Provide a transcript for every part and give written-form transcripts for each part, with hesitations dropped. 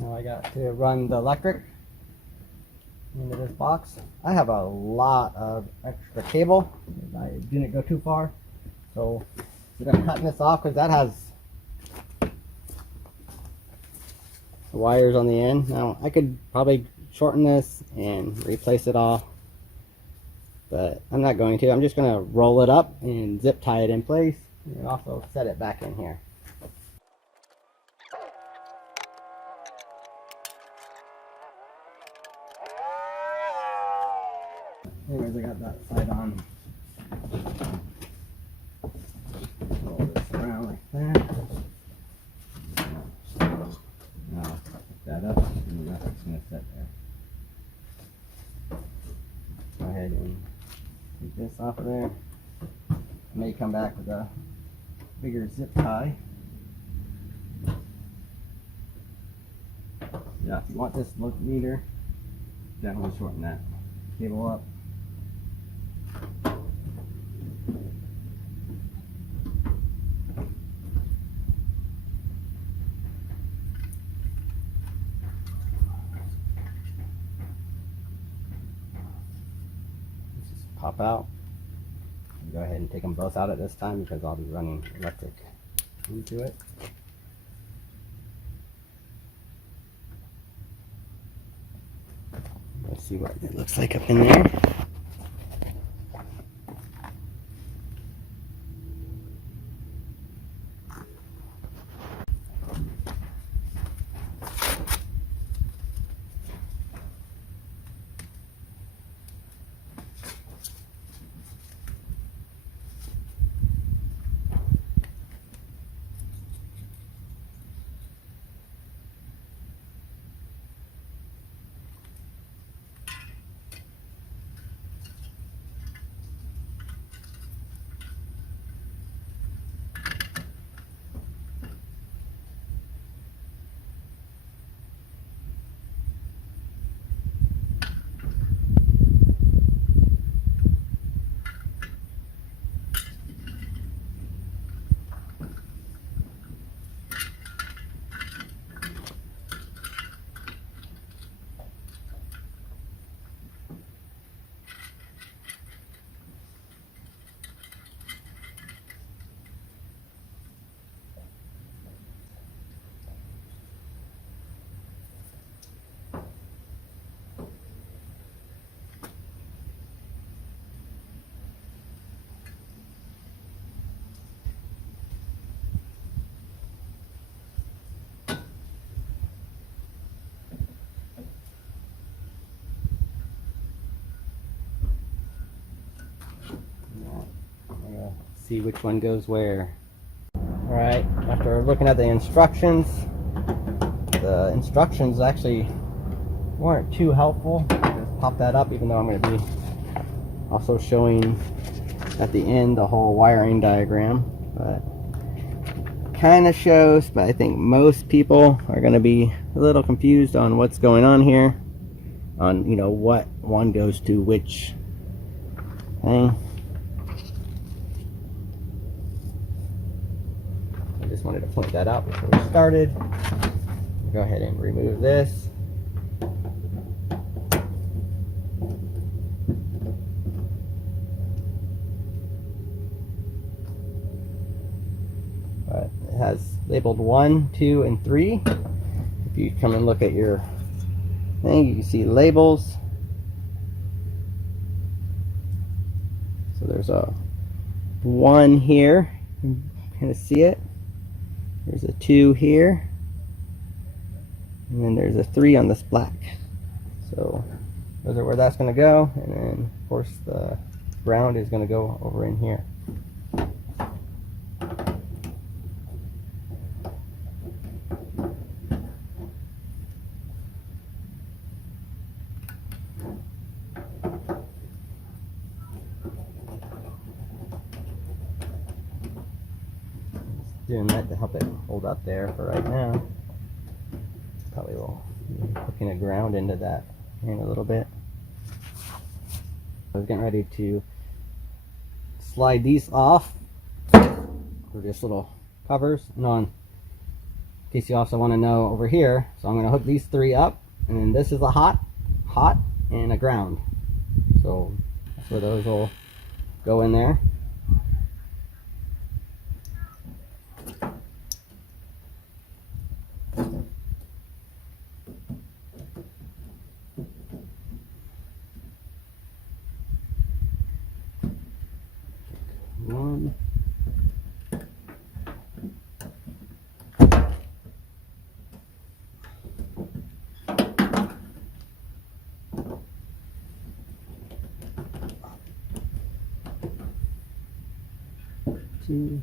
Now I got to run the electric into this box. I have a lot of extra cable. I didn't go too far, so I'm cutting this off because that has the wires on the end. Now I could probably shorten this and replace it all, but I'm not going to. I'm just going to roll it up and zip tie it in place and also set it back in here. Anyways, I got that side on. Roll this around like that. Now, pick that up and that's going to sit there. Go ahead and take this off of there. I may come back with a bigger zip tie. Yeah, if you want this to look neater, definitely shorten that cable up. Just pop out. Go ahead and take them both out at this time because I'll be running electric into it. Let's see what it looks like up in there. See which one goes where. Alright, after looking at the instructions actually weren't too helpful. Just pop that up, even though I'm going to be also showing at the end the whole wiring diagram. But kind of shows, but I think most people are going to be a little confused on what's going on here, on what one goes to which thing. I just wanted to point that out before we started. Go ahead and remove this. But it has labeled 1, 2, and 3. If you come and look at your thing, you can see labels. So there's a 1 here. You can kind of see it. There's a 2 here. And then there's a 3 on this black. So those are where that's going to go. And then, of course, the ground is going to go over in here. Doing that to help it hold up there for right now. Probably will be hooking a ground into that in a little bit. I was getting ready to slide these off. They're just little covers, in case you also want to know over here. So I'm going to hook these three up, and then this is a hot, and a ground. So that's where those will go in there. One. Two.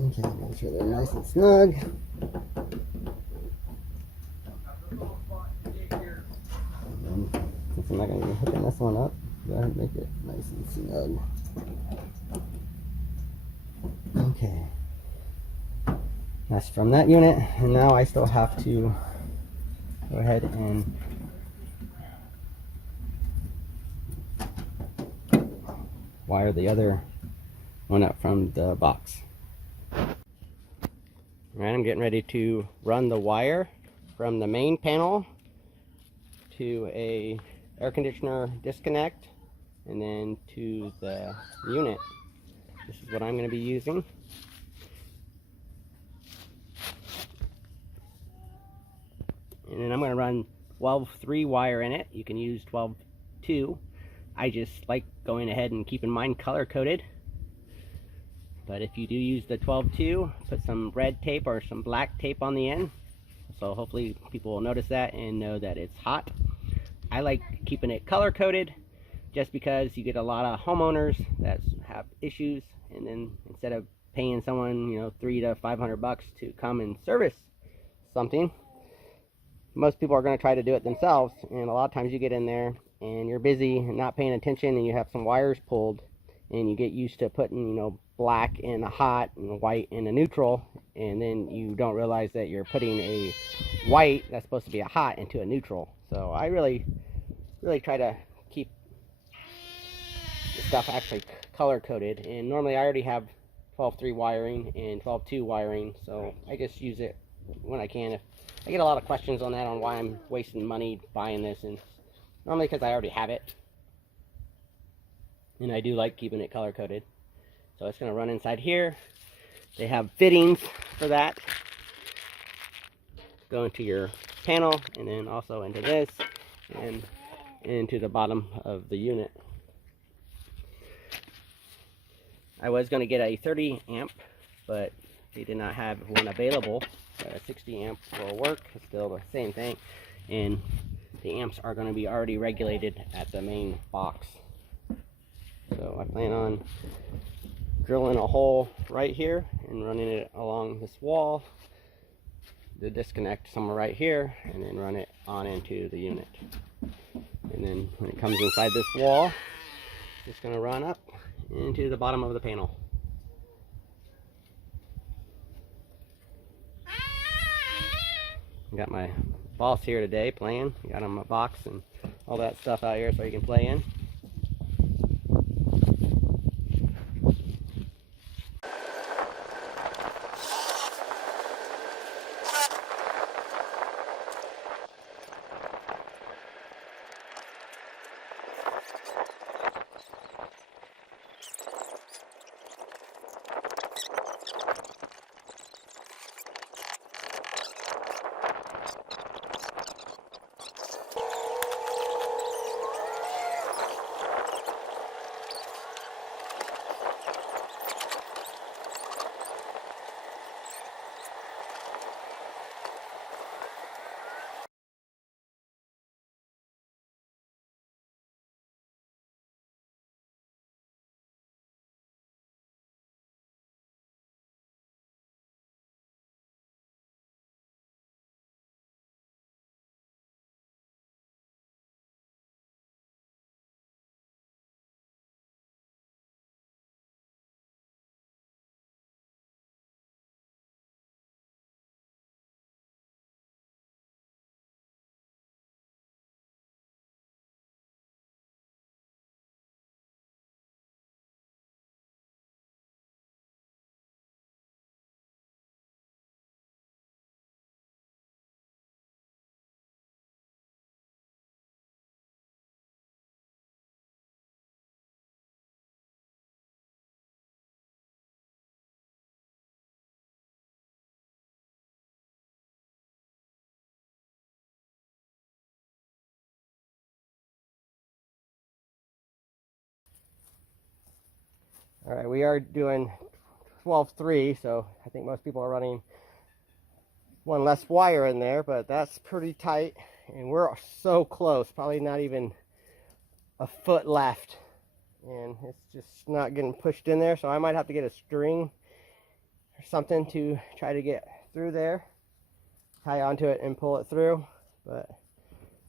Okay, make sure they're nice and snug. And since I'm not going to be hooking this one up, go ahead and make it nice and snug. Okay. That's from that unit, and now I still have to go ahead and wire the other one up from the box. Alright, I'm getting ready to run the wire from the main panel to a air conditioner disconnect and then to the unit. This is what I'm going to be using. And then I'm going to run 12-3 wire in it. You can use 12-2. I just like going ahead and keeping mine color coded. But if you do use the 12-2, put some red tape or some black tape on the end. So hopefully people will notice that and know that it's hot. I like keeping it color coded just because you get a lot of homeowners that have issues, and then instead of paying someone, you know, $300 to $500 to come and service something, most people are going to try to do it themselves, and a lot of times you get in there and you're busy and not paying attention, and you have some wires pulled, and you get used to putting, you know, black in a hot and white in a neutral, and then you don't realize that you're putting a white that's supposed to be a hot into a neutral. So I really try to keep the stuff actually color coded, and normally I already have 12-3 wiring and 12-2 wiring, so I just use it when I can. If I get a lot of questions on that, on why I'm wasting money buying this, and normally because I already have it, and I do like keeping it color coded. So it's going to run inside here. They have fittings for that. Go into your panel, and then also into this, and into the bottom of the unit. I was going to get a 30 amp, but they did not have one available. A 60 amp will work. It's still the same thing, and the amps are going to be already regulated at the main box. So I plan on drilling a hole right here and running it along this wall, the disconnect somewhere right here, and then run it on into the unit. And then when it comes inside this wall, it's just going to run up into the bottom of the panel. Got my boss here today playing. Got him a box and all that stuff out here so he can play in. All right, we are doing 12.3, so I think most people are running one less wire in there, but that's pretty tight, and we're so close, probably not even a foot left, and it's just not getting pushed in there, so I might have to get a string or something to try to get through there, tie onto it and pull it through. But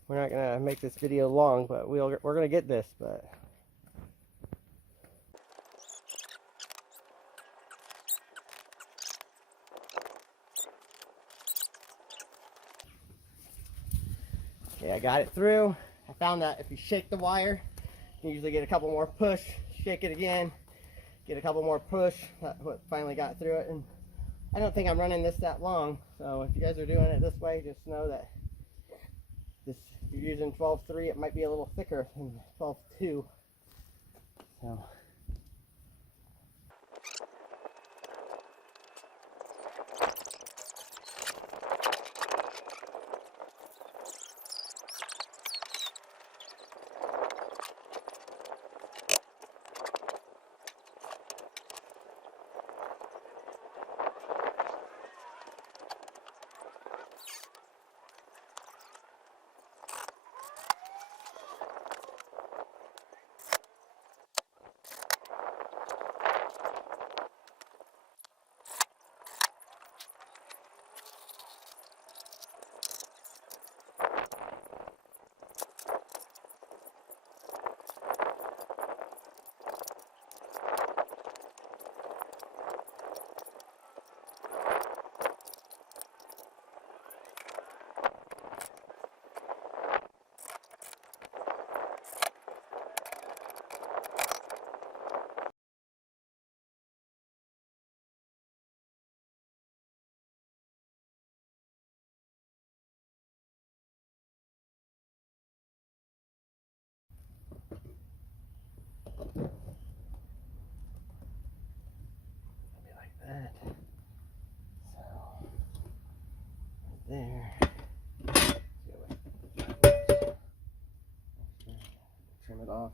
we're not gonna make this video long, but we're gonna get this. But okay, I got it through. I found that if you shake the wire, you usually get a couple more push. Shake it again, get a couple more push. That's what finally got through it. And I don't think I'm running this that long, so if you guys are doing it this way, just know that this, if you're using 12.3, it might be a little thicker than 12.2. So. That. So, there. Trim it off.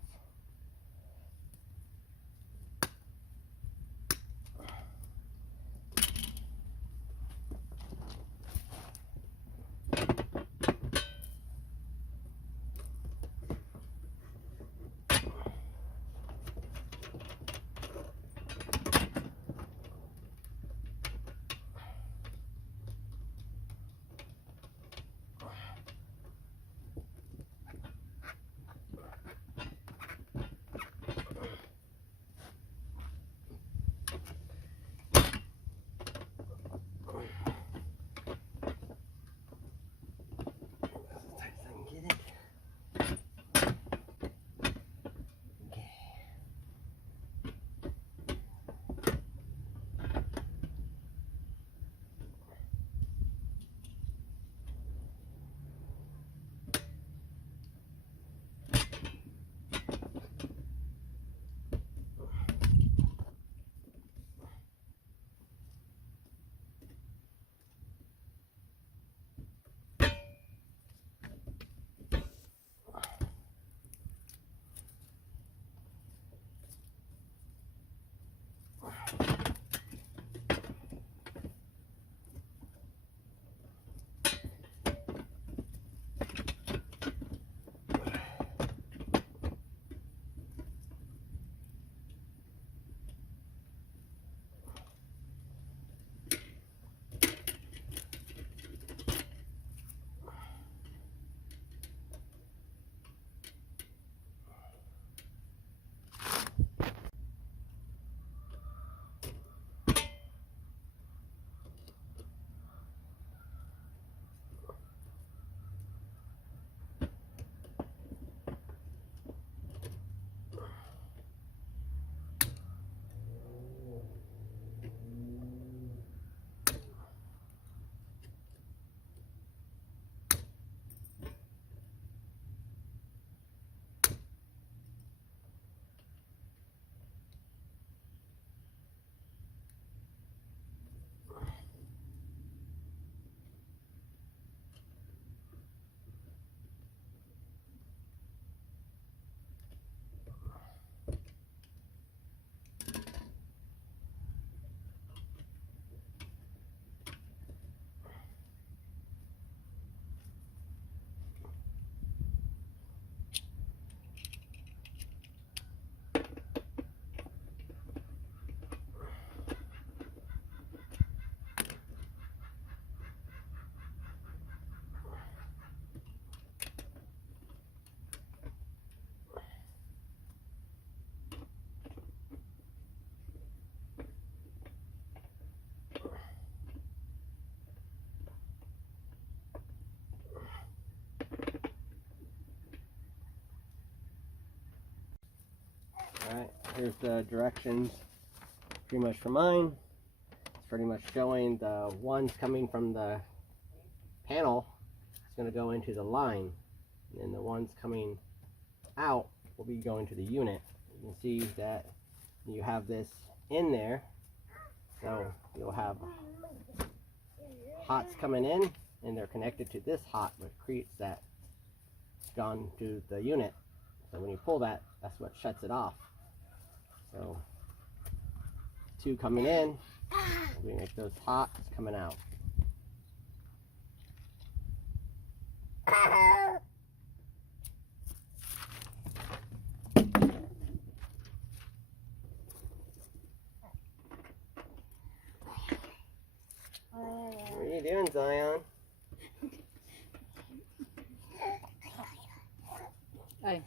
Here's the directions pretty much for mine. It's pretty much showing the ones coming from the panel is going to go into the line, and the ones coming out will be going to the unit. You can see that you have this in there, so you'll have hots coming in, and they're connected to this hot, which creates that gone to the unit. So when you pull that, that's what shuts it off. So 2 coming in, we make those hots coming out. What are you doing, Zion? Hey.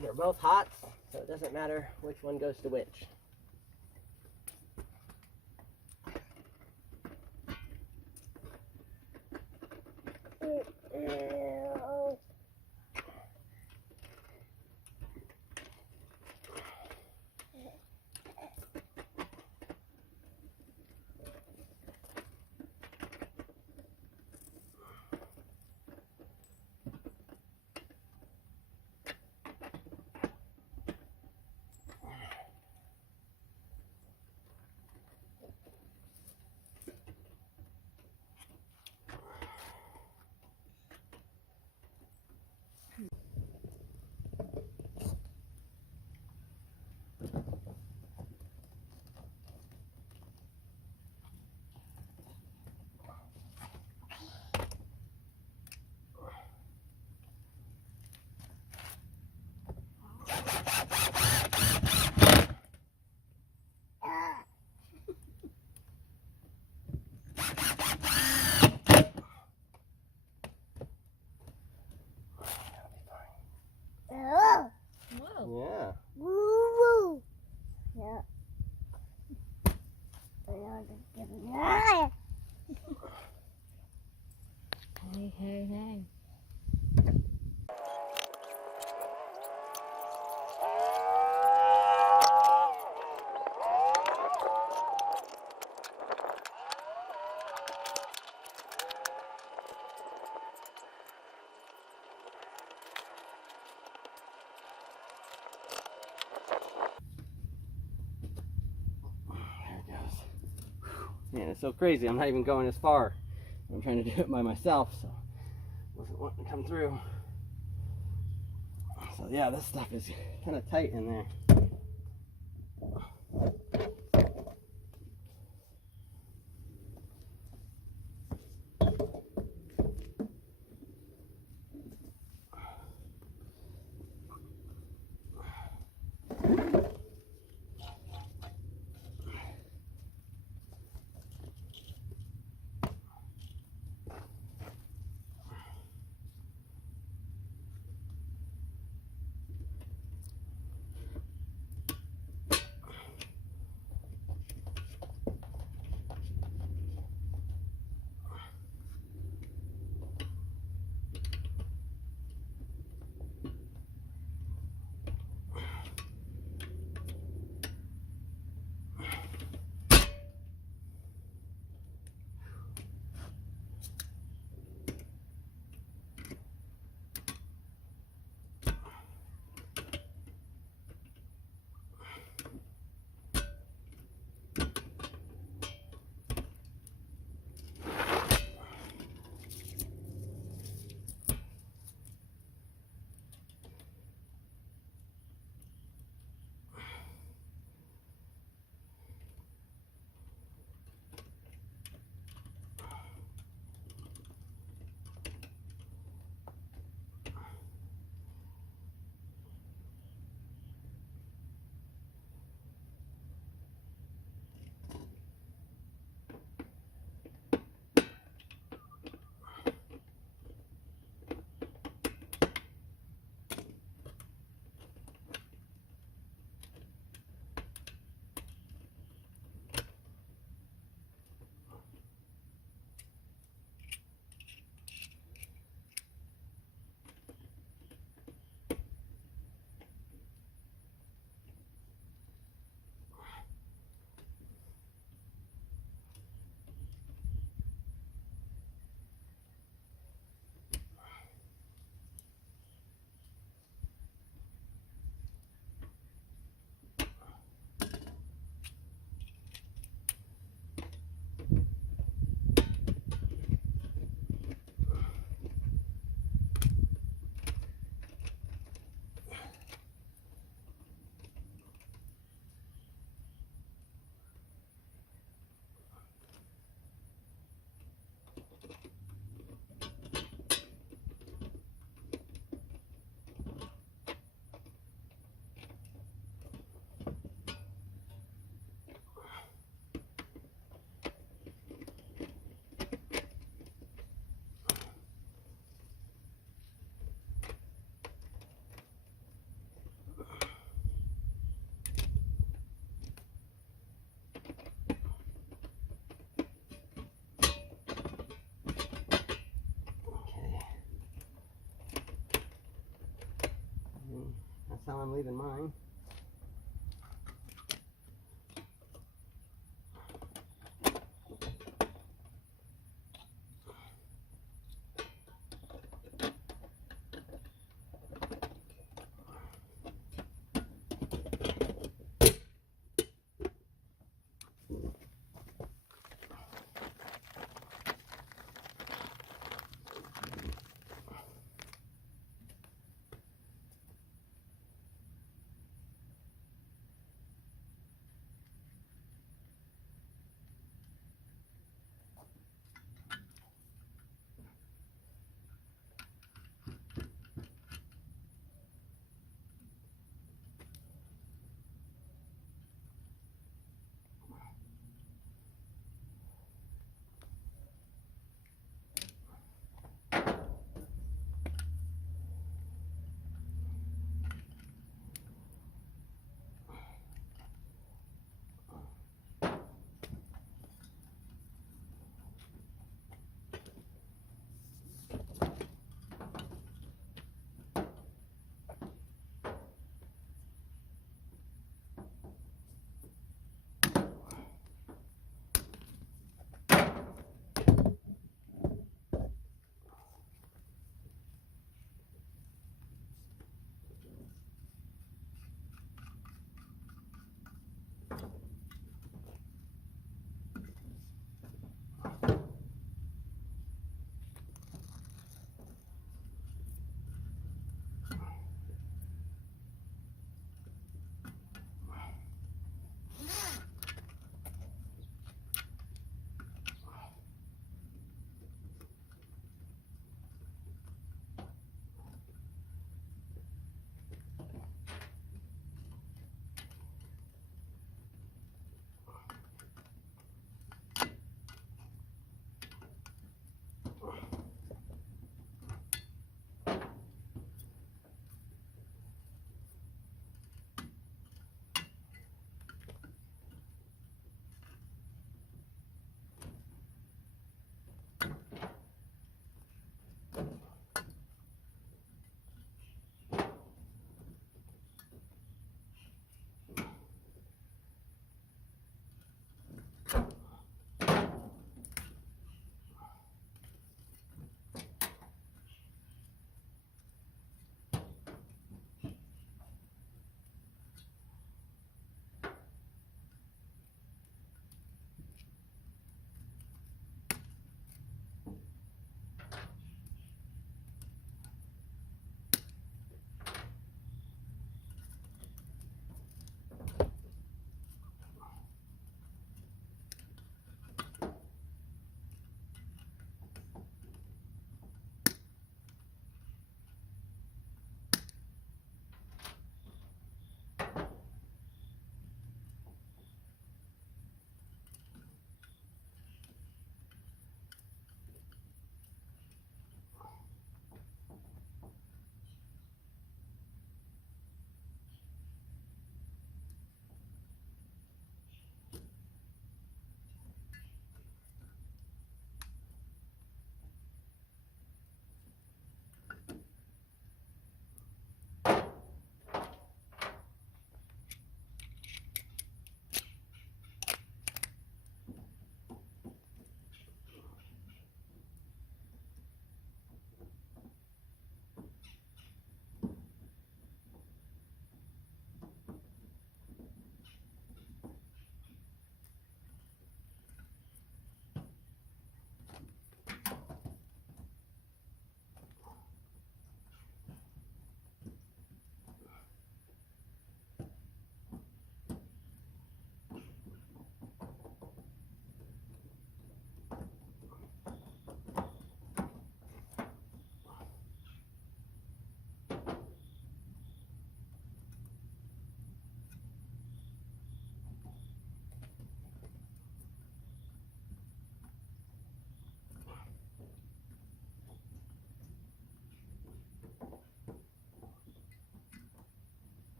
They're both hots, so it doesn't matter which one goes to which. Yeah. Woo woo. Hey, hey, hey. There it goes. Man, it's so crazy. I'm not even going as far. I'm trying to do it by myself, so it wasn't wanting to come through. So yeah, this stuff is kind of tight in there. That's how I'm leaving mine.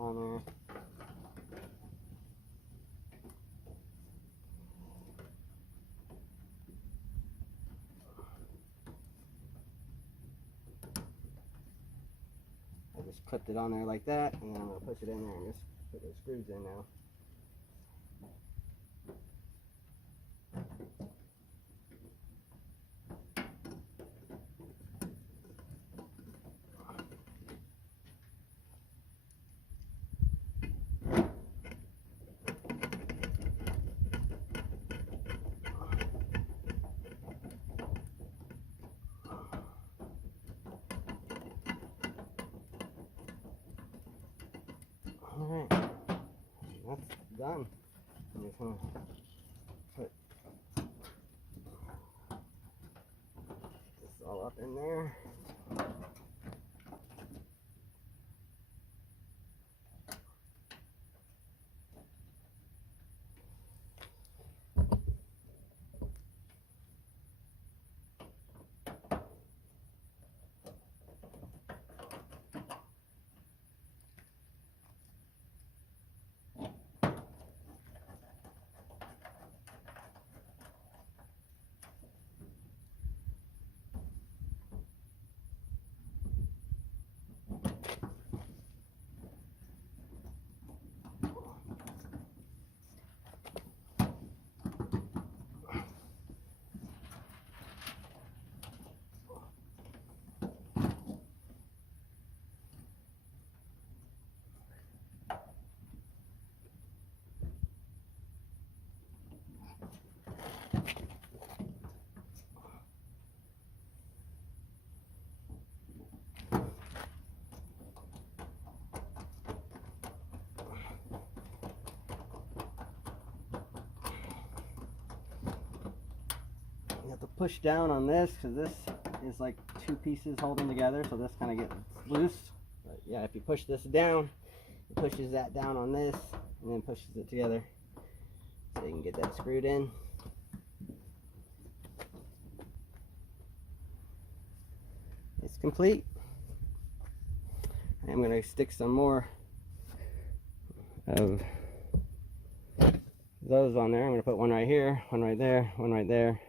on there. I just clipped it on there like that, and then I'm going to push it in there and just put the screws in now. Alright, that's done. I'm just going to put this all up in there. You have to push down on this because this is like two pieces holding together, so this kind of gets loose. But yeah, if you push this down, it pushes that down on this and then pushes it together so you can get that screwed in. It's complete. I'm going to stick some more of those on there. I'm going to put one right here, one right there, one right there.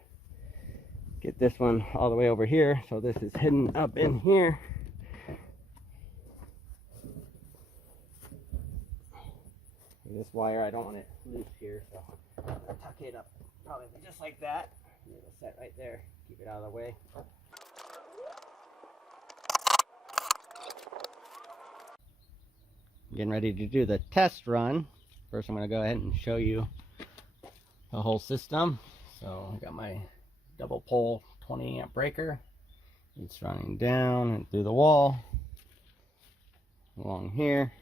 Get this one all the way over here, so this is hidden up in here. And this wire, I don't want it loose here, so I'll tuck it up probably just like that. And it'll set right there, keep it out of the way. Getting ready to do the test run. First I'm going to go ahead and show you the whole system. So I got my double pole 20 amp breaker. It's running down and through the wall along here.